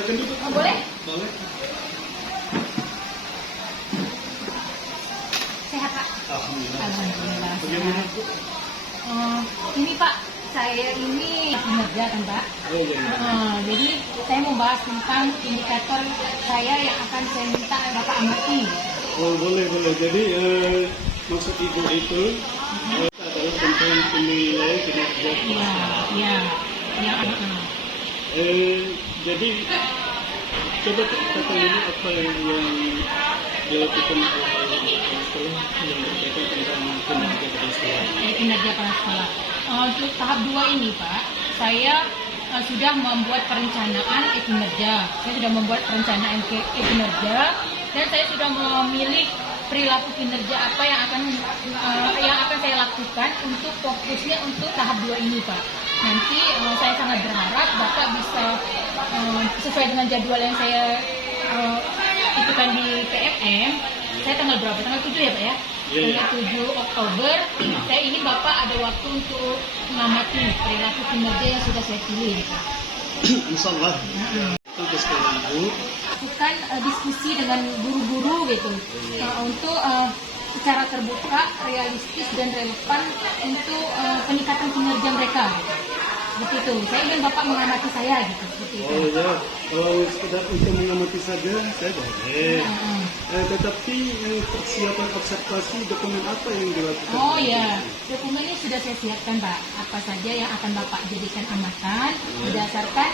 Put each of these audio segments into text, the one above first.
Silakan duduk. Boleh? Boleh. Sehat, Pak? Alhamdulillah. Alhamdulillah. Bagaimana, Bu? Ini Pak, saya ini kinerja kan Pak. Oh, iya. Jadi saya mau bahas tentang indikator saya yang akan saya minta Bapak amati. Oh, boleh. Jadi, maksud Ibu itu adalah tentang penilaian kinerja. Iya. Jadi, coba kita dulu apa yang dilakukan oleh sekolah yang berkaitan tentang kinerja pada sekolah. Kinerja pada sekolah. Untuk tahap 2 ini Pak, saya sudah membuat perencanaan kinerja. Saya sudah membuat perencanaan kinerja dan saya sudah memilih perilaku kinerja apa yang akan saya lakukan untuk fokusnya untuk tahap 2 ini Pak. Nanti saya sangat berharap Bapak bisa sesuai dengan jadwal yang saya ikutan di PMM. Saya tanggal berapa? Tanggal 7 ya Pak ya? Iya. Tanggal 7 Oktober, saya ingin Bapak ada waktu untuk mengamati perilaku kinerja yang sudah saya pilih. Insyaallah. Itu sekali Ibu. Lakukan diskusi dengan guru-guru gitu untuk secara terbuka, realistis dan relevan untuk peningkatan kinerja mereka. Begitu. Saya ingin Bapak mengamati saya gitu. Seperti itu. Oh ya, kalau sekedar untuk mengamati saja, saya boleh. Tetapi persiapan observasi dokumen apa yang dilakukan? Oh ya, dokumen ini sudah saya siapkan Pak. Apa saja yang akan Bapak jadikan amatan berdasarkan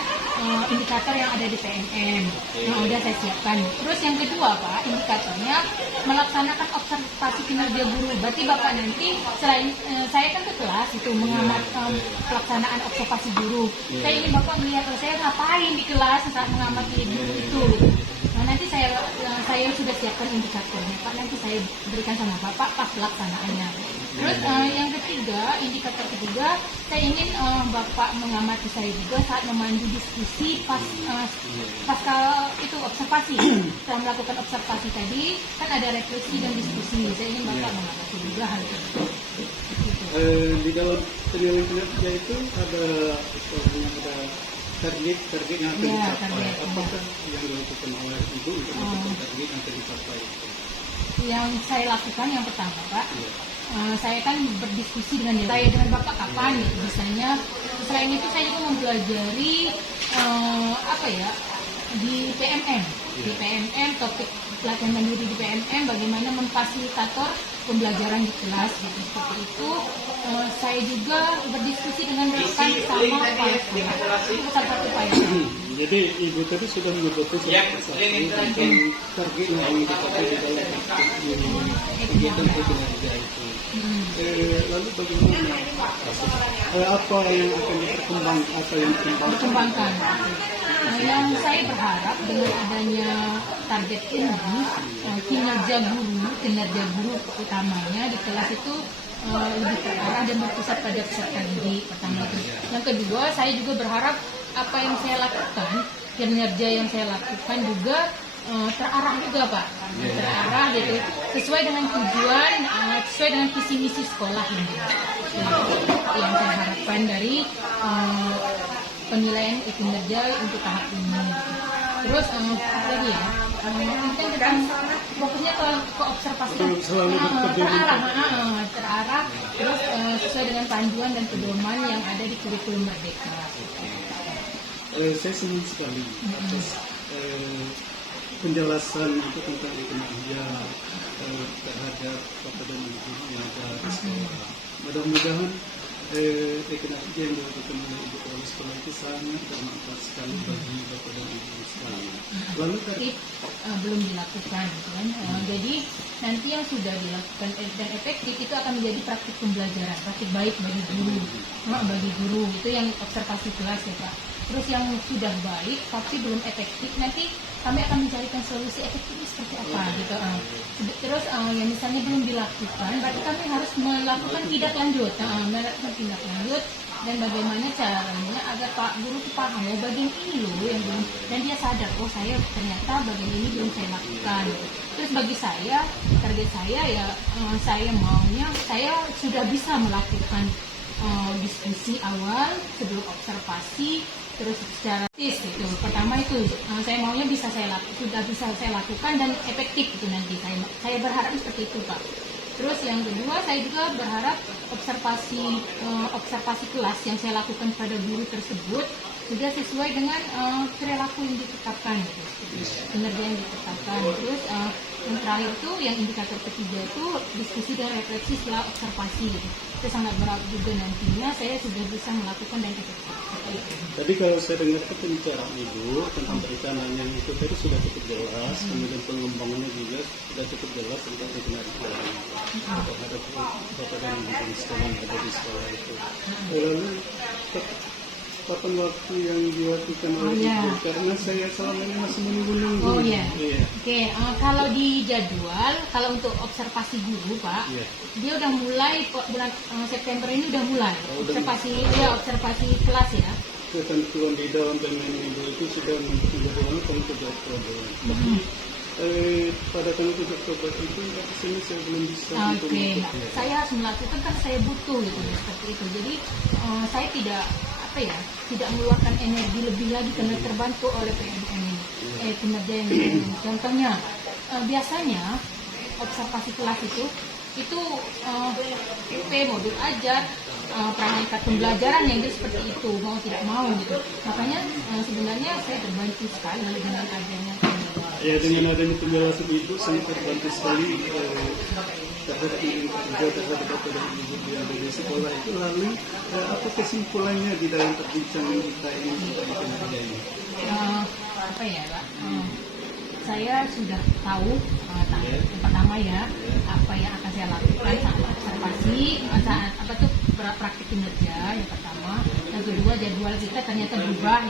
indikator yang ada di PMM. Yang sudah saya siapkan. Terus yang kedua Pak, indikatornya melaksanakan observasi kinerja guru. Berarti Bapak nanti selain saya kan ke kelas itu mengamati pelaksanaan observasi guru. Saya ingin Bapak melihat saya ngapain di kelas saat mengamati guru itu. Nah, nanti saya sudah siapkan indikatornya Pak. Nanti saya berikan sama Bapak pas pelaksanaannya. Terus yang ketiga, indikator ketiga, saya ingin Bapak mengamati saya juga saat memandu diskusi pasca itu observasi. Setelah melakukan observasi tadi, kan ada refleksi dan diskusi. Saya ingin Bapak mengamati juga hal itu. Di dalam penilaian kinerja itu ada target yang akan dicapai. Apakah yang dilakukan oleh Ibu untuk melakukan target yang akan dicapai? Yang saya lakukan yang pertama Pak, saya kan berdiskusi dengan Bapak kapan gitu misalnya. Selain itu saya juga mempelajari di PMM, topik pelatihan mandiri di PMM, bagaimana memfasilitator pembelajaran di kelas gitu. Seperti itu saya juga berdiskusi dengan rekan sama Pak. Itu salah satu Pak. Jadi Ibu tadi sudah menyebutkan tentang target yang ingin dicapai di dalam kegiatan kinerja itu. Lalu bagaimana apa yang akan dikembangkan? Yang saya berharap dengan adanya target ini, kinerja guru utamanya di kelas itu lebih terarah dan berpusat pada peserta didik pertama itu. Yang kedua, saya juga berharap apa yang saya lakukan, kinerja yang saya lakukan juga terarah juga Pak, terarah gitu, sesuai dengan tujuan, sesuai dengan visi misi sekolah ini. Yang saya harapkan dari penilaian kinerja untuk tahap ini. Terus lagi ya, mungkin kita fokusnya ke observasi terarah, terus sesuai dengan panduan dan pedoman yang ada di kurikulum Merdeka. Saya senang sekali atas penjelasan untuk tentang kinerja terhadap Bapak dan Ibu yang ada di sekolah. Mudah-mudahan kinerja yang dilakukan oleh Ibu Kepala Sekolah itu sangat bermanfaat sekali bagi Bapak dan Ibu sekalian. Lalu belum dilakukan, kan? Jadi nanti yang sudah dilakukan dan efektif itu akan menjadi praktik pembelajaran, praktik baik bagi guru, itu yang observasi kelas ya Pak. Terus yang sudah baik tapi belum efektif, nanti kami akan mencarikan solusi efektifnya seperti apa gitu. Terus yang misalnya belum dilakukan, berarti kami harus melakukan tindak lanjut, dan bagaimana caranya agar Pak Guru itu paham bagian ini loh yang belum, dan dia sadar saya ternyata bagian ini belum saya lakukan. Terus bagi saya, target saya ya saya maunya saya sudah bisa melakukan diskusi awal sebelum observasi, terus secara praktis itu. Pertama itu saya maunya sudah bisa saya lakukan dan efektif itu nanti. Saya berharap seperti itu Pak. Terus yang kedua saya juga berharap observasi kelas yang saya lakukan pada guru tersebut juga sesuai dengan perilaku yang ditetapkan, gitu. Kinerja yang ditetapkan. Terus yang terakhir itu yang indikator ketiga itu diskusi dan refleksi setelah observasi. Itu sangat berat juga nantinya saya sudah bisa melakukan dan efektif. Tadi kalau saya dengar pembicaraan Ibu tentang perikanan yang itu tadi sudah cukup jelas, kemudian pengembangannya juga sudah cukup jelas tentang kebenaran terhadap Bapak dan Ibu sekalian yang ada di sekolah itu. Lalu kapan waktu yang dilakukan oleh Ibu? Karena saya selama ini masih menunggu-nunggu. Oh iya. Oke, kalau di jadwal, kalau untuk observasi guru Pak, dia udah mulai bulan September ini udah mulai observasi kelas ya. Ketentuan di dalam permen Ibu itu sudah menjadi tanggal 7 Oktober. Tapi pada tanggal 7 Oktober itu sini saya belum bisa. Oke, saya harus melakukan kan saya butuh gitu seperti itu. Jadi saya tidak mengeluarkan energi lebih lagi karena terbantu oleh PMM ini. Kinerja yang contohnya biasanya observasi kelas itu modul ajar perangkat pembelajaran yang dia seperti itu mau tidak mau gitu. Makanya sebenarnya saya terbantu sekali dengan adanya ya, dengan adanya penjelasan Ibu sangat terbantu sekali terhadap Bapak dan Ibu yang ada di sekolah itu. Lalu apa kesimpulannya di dalam perbincangan kita ini tentang kinerja ini? Pak? Saya sudah tahu yang pertama apa yang akan saya lakukan saat observasi, saat praktik kinerja yang pertama. Yang kedua jadwal kita ternyata berubah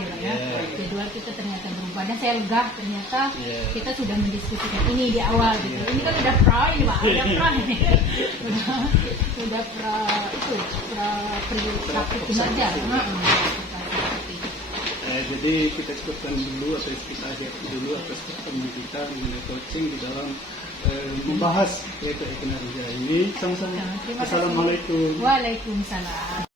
jadwal kita ternyata berubah dan saya lega ternyata kita sudah mendiskusikan ini di awal gitu. Ini kan udah ini Pak, udah praktik kinerja. Jadi kita cukupkan dulu atau kita akhiri dulu atas pertemuan kita mengenai coaching di dalam membahas kinerja ini. Sama-sama. Assalamualaikum. Waalaikumsalam.